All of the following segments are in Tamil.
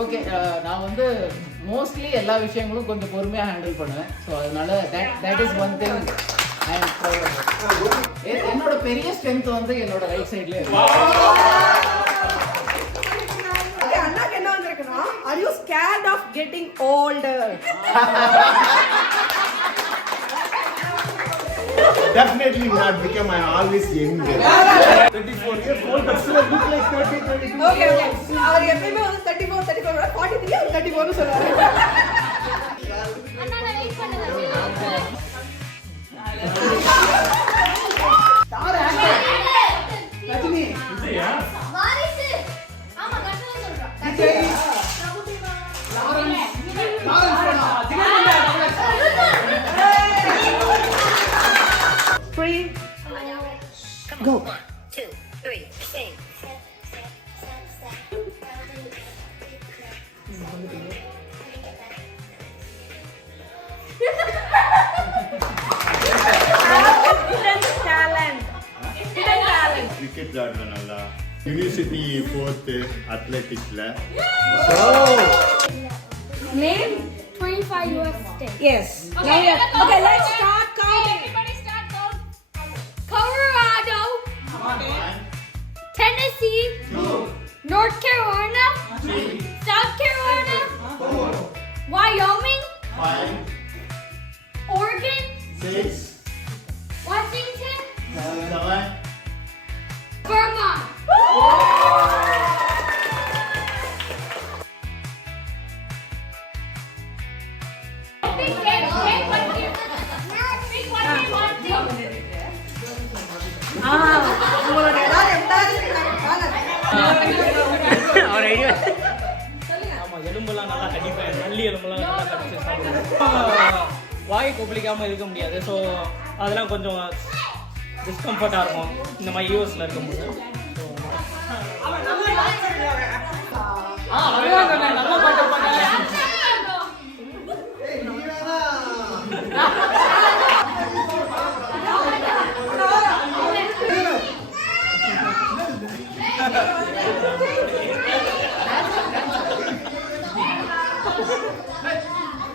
ஓகே, நான் வந்து மோஸ்ட்லி எல்லா விஷயங்களும் கொஞ்சம் பொறுமையாக ஹேண்டில் பண்ணுவேன். ஸோ அதனால that is one thing I am proud of. என்னோட பெரிய ஸ்ட்ரென்த் வந்து என்னோட ரைட் சைட்லேயே இருக்கு. அண்ணாக்கு என்ன வந்திருக்குன்னா, are you scared of getting older? Definitely not, because I am always younger. 34 years old, but still I look like 30, 32. Okay. அவர் எப்பவுமே வந்து 34, 43, 34 னு சொல்றாரு. அண்ணா நான் வெயிட் பண்ணுங்க. ரஜினி இதுயா? வாரிசு. ஆமா கரெக்ட்டா சொல்றா. Three, go. 1, 2, 3, sing. Hidden talent. Cricket ஆடுறனால யூனிவர்சிட்டி 4th அத்லெட்டிக்ஸ்ல. Name? 25 US states. Yes. Okay, let's start counting. Everybody start count. Colorado. Tennessee. North Carolina. South Carolina. Wyoming. 5, Oregon. 6, Washington. 7. Vermont. Pick one here. Pick one here, one thing. உங்களோட எல்லாரும் அவர் ஐடியா. ஆமா, எலும்பெல்லாம் எலும்பெல்லாம் நல்லா கடிப்பேன், நல்லி எலும்பெல்லாம் நல்லா கடிச்சு சாப்பிடுவேன். வாய் கொப்பளிக்காமல் இருக்க முடியாது. ஸோ அதெல்லாம் கொஞ்சம் டிஸ்கம்ஃபர்ட்டாக இருக்கும் இந்த மாதிரி யூஎஸில் இருக்கும்போது. நல்லா பாட்டு பண்ணேன்.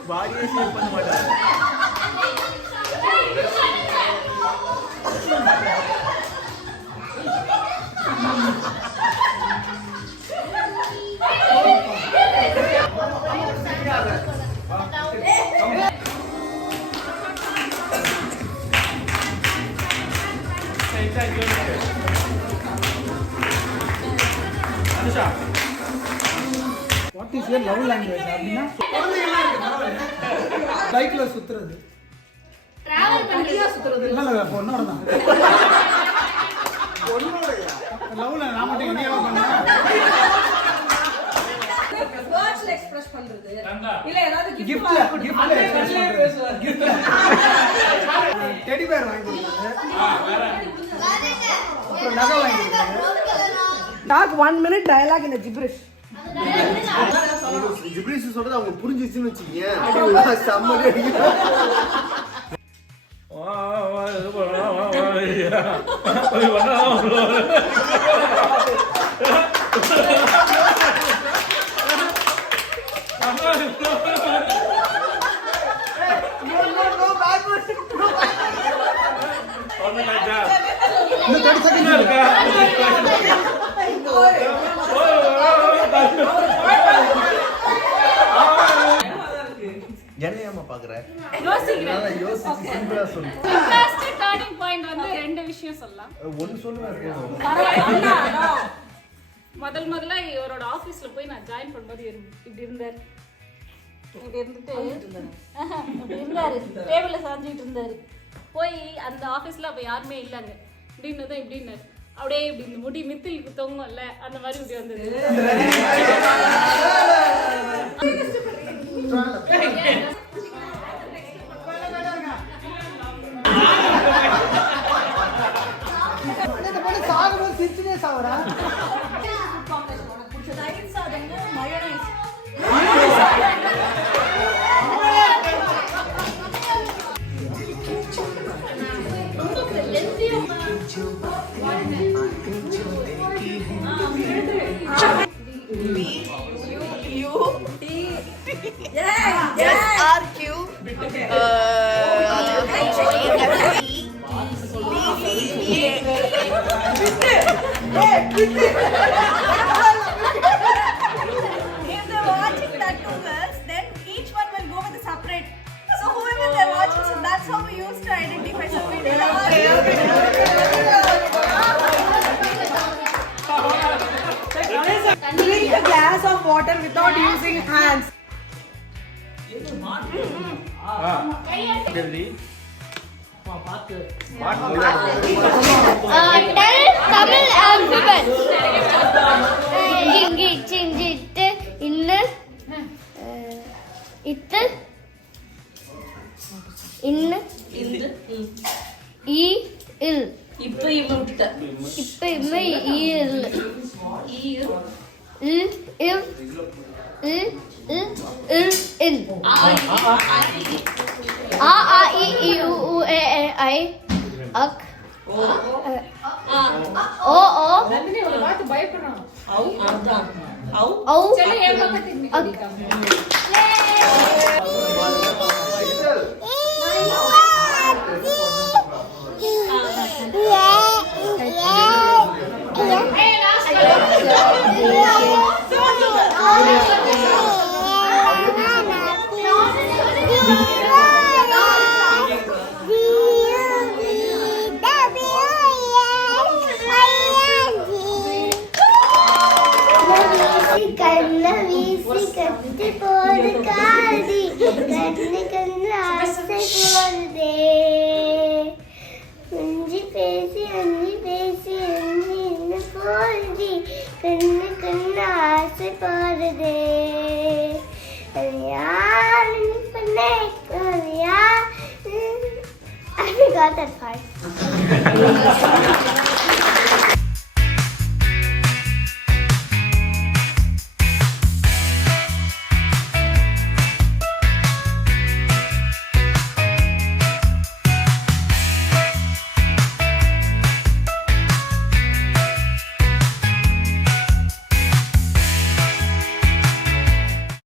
பாடியே ஷேர் பண்ண மாட்டாங்க. What is your love language? அப்படின்னா பைக்ல சுத்துறது. டிராவல் பண்ணியா சுத்துறது இல்ல பொண்ணோட தான். பொண்ணோடயா? லவ்ல நான் மட்டும் என்னையவா பண்ணேன்? வேர்ட்ஸ்ல எக்ஸ்பிரஸ் பண்றது இல்ல ஏதாவது gift டெடி பேர் வாங்கி கொடுத்தாங்க. அப்புறம் நகை வாங்கி கொடுத்தாங்க. Talk 1 minute dialogue in a gibberish. Gibberish சொல்றது அவங்க புரிஞ்சிச்சுன்னு வச்சுக்கீங்க. செம்மடி இந்த 30 செகண்ட் இருக்கா? என்னையாமா பாக்குற? யோசிக்கிறேன். யோசிச்சு சிம்பிளா சொல்லு. ஃபர்ஸ்ட் டர்னிங் பாயிண்ட் வந்து ரெண்டு விஷயம் சொல்லலாம். ஒன்னு சொல்லுவேன். முதல்ல இவரோட ஆபீஸ்ல போய் நான் ஜாயின் பண்ணும்போது இப்படி இருந்தாரு. இப்படி இருந்துட்டு இப்படி இருந்தாரு. டேபிள்ல சாஞ்சிட்டு இருந்தாரு. போய் அந்த ஆபீஸ்ல அப்ப யாருமே இல்லைங்க. இப்படின்னு இப்படின்னாரு. அப்படியே இப்படி இந்த முடி மித்திலுக்கு தொங்கும்ல அந்த மாதிரி இப்படி வந்தது. இந்த பொண்ணு சாகும்போது சிரிச்சுனே சாவறா. If they're watching that two girls, then each one will go with a separate. So whoever they're watching, so that's how we used to identify. So we did drink a glass of water without using hands. Tamil alphabet. Jingi, chingi, inna, itta, inna, e, il. இப்ப இவன் விட்டுட்ட இப்ப இம்மை il. il, il, il, il, il. A, A, I, I, U, U, E, E, I, ak. O, O. Nandini ஒரு வார்த்தை பயப்படுறான். அவு அதான் அவு Au. சரி என் பக்கம் திரும்பி கண்ண வீசி கத்தி போது காதி கண்ணு கண்ணு ஆசை போதே அஞ்சி பேசி என்ன போதி கண்ணு கண்ணு ஆசை போதே start at 5.